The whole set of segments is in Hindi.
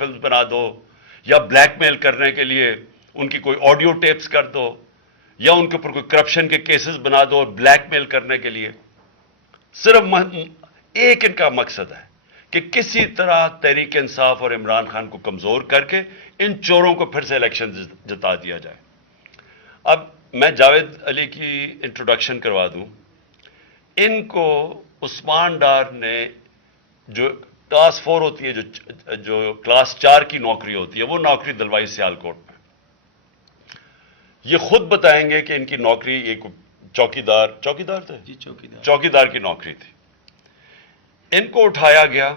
फिल्म बना दो, या ब्लैकमेल करने के लिए उनकी कोई ऑडियो टेप्स कर दो, या उनके ऊपर कोई करप्शन के केसेस बना दो और ब्लैकमेल करने के लिए। सिर्फ एक इनका मकसद है कि किसी तरह तहरीक इंसाफ और इमरान खान को कमजोर करके इन चोरों को फिर से इलेक्शन जिता दिया जाए। अब मैं जावेद अली की इंट्रोडक्शन करवा दूं। इनको उस्मान डार ने, जो क्लास 4 होती है, जो क्लास 4 की नौकरी होती है, वो नौकरी दिलवाई सियालकोट में। ये खुद बताएंगे कि इनकी नौकरी एक चौकीदार थे जी, चौकीदार की नौकरी थी। इनको उठाया गया,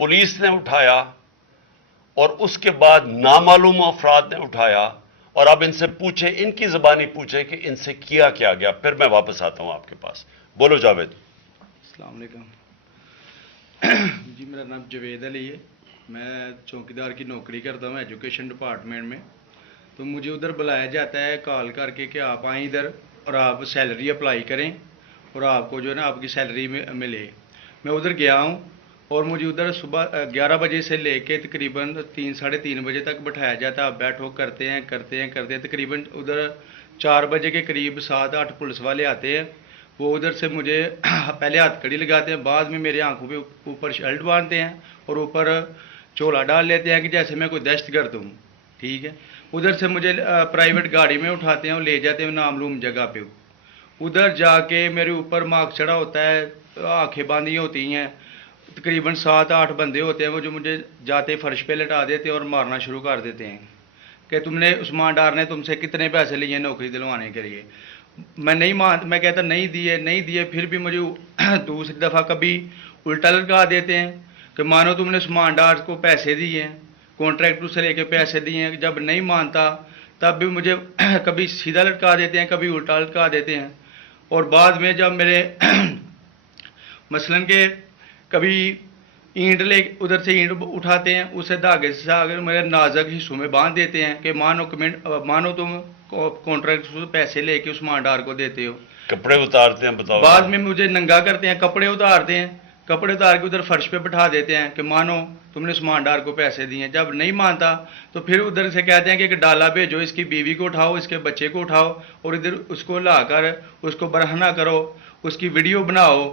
पुलिस ने उठाया, और उसके बाद नामालूम अफराद ने उठाया, और अब इनसे पूछे, इनकी जबानी पूछे कि इनसे किया क्या गया। फिर मैं वापस आता हूं आपके पास। बोलो जावेद। अस्सलाम वालेकुम। जी, मेरा नाम जवेद अली है। मैं चौकीदार की नौकरी करता हूँ एजुकेशन डिपार्टमेंट में। तो मुझे उधर बुलाया जाता है कॉल करके कि आप आएँ इधर और आप सैलरी अप्लाई करें और आपको जो है ना आपकी सैलरी मिले। मैं उधर गया हूँ और मुझे उधर सुबह 11 बजे से लेके तकरीबन 3 साढ़े 3 बजे तक बैठाया जाता है। आप बैठो, करते हैं। तकरीबन उधर 4 बजे के करीब 7-8 पुलिस वाले आते हैं। वो उधर से मुझे पहले हथकड़ी लगाते हैं, बाद में मेरे आंखों पे ऊपर शर्ट बांधते हैं और ऊपर चोला डाल लेते हैं कि जैसे मैं कोई दहशतगर्द हूँ। ठीक है। उधर से मुझे प्राइवेट गाड़ी में उठाते हैं और ले जाते हैं नामलूम जगह पे। उधर जाके मेरे ऊपर मार्क चढ़ा होता है, आंखें बांधी होती हैं। तकरीबन 7-8 बंदे होते हैं वो जो मुझे जाते फर्श पे लटा देते हैं और मारना शुरू कर देते हैं कि तुमने, उस्मान डार ने तुमसे कितने पैसे लिए नौकरी दिलवाने के लिए। मैं कहता नहीं दिए। फिर भी मुझे दूसरी दफ़ा कभी उल्टा लटका देते हैं कि मानो तुमने उस्मान डार को पैसे दिए हैं, कॉन्ट्रैक्टर से लेके पैसे दिए हैं। जब नहीं मानता तब भी मुझे कभी सीधा लटका देते हैं, कभी उल्टा लटका देते हैं। और बाद में जब मेरे मसलन के कभी ईंट ले उधर से ईंट उठाते हैं, उसे धागे से आगे मेरे नाजुक हिस्सों में बांध देते हैं कि मानो तुम कॉन्ट्रैक्ट से पैसे लेके उस्मान डार को देते हो। कपड़े उतारते हैं, बताओ। बाद में मुझे नंगा करते हैं, कपड़े उतारते हैं, कपड़े उतार के उधर फर्श पे बैठा देते हैं कि मानो तुमने उस्मान डार को पैसे दिए। जब नहीं मानता तो फिर उधर से कहते हैं कि एक डाला भेजो, इसकी बीवी को उठाओ, इसके बच्चे को उठाओ और इधर उसको लाकर उसको बरहना करो, उसकी वीडियो बनाओ,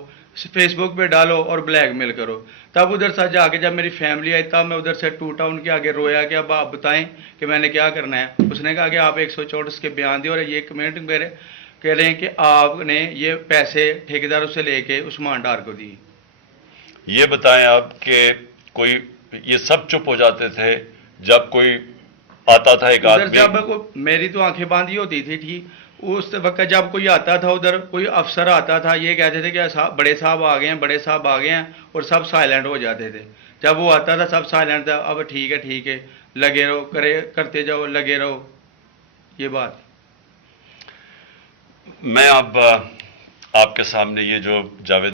फेसबुक पे डालो और ब्लैकमेल करो। तब उधर से जाके जब मेरी फैमिली आई तब मैं उधर से टूटा, उनके आगे रोया कि अब आप बताएं कि मैंने क्या करना है। उसने कहा कि आप 124 के बयान दिए और ये कमेंट मेरे कह रहे हैं कि आपने ये पैसे ठेकेदारों से लेके उस्मान डार को दिए। ये बताएं आप कि कोई, ये सब चुप हो जाते थे जब कोई आता था एक उधर आदमी? जब मेरी तो आंखें बांधी होती थी ठीक, उस वक्त जब कोई आता था, उधर कोई अफसर आता था, ये कहते थे कि बड़े साहब आ गए हैं, बड़े साहब आ गए हैं, और सब साइलेंट हो जाते थे। जब वो आता था सब साइलेंट था। अब ठीक है, लगे रहो, करते जाओ, लगे रहो। ये बात मैं अब आपके सामने ये जो जावेद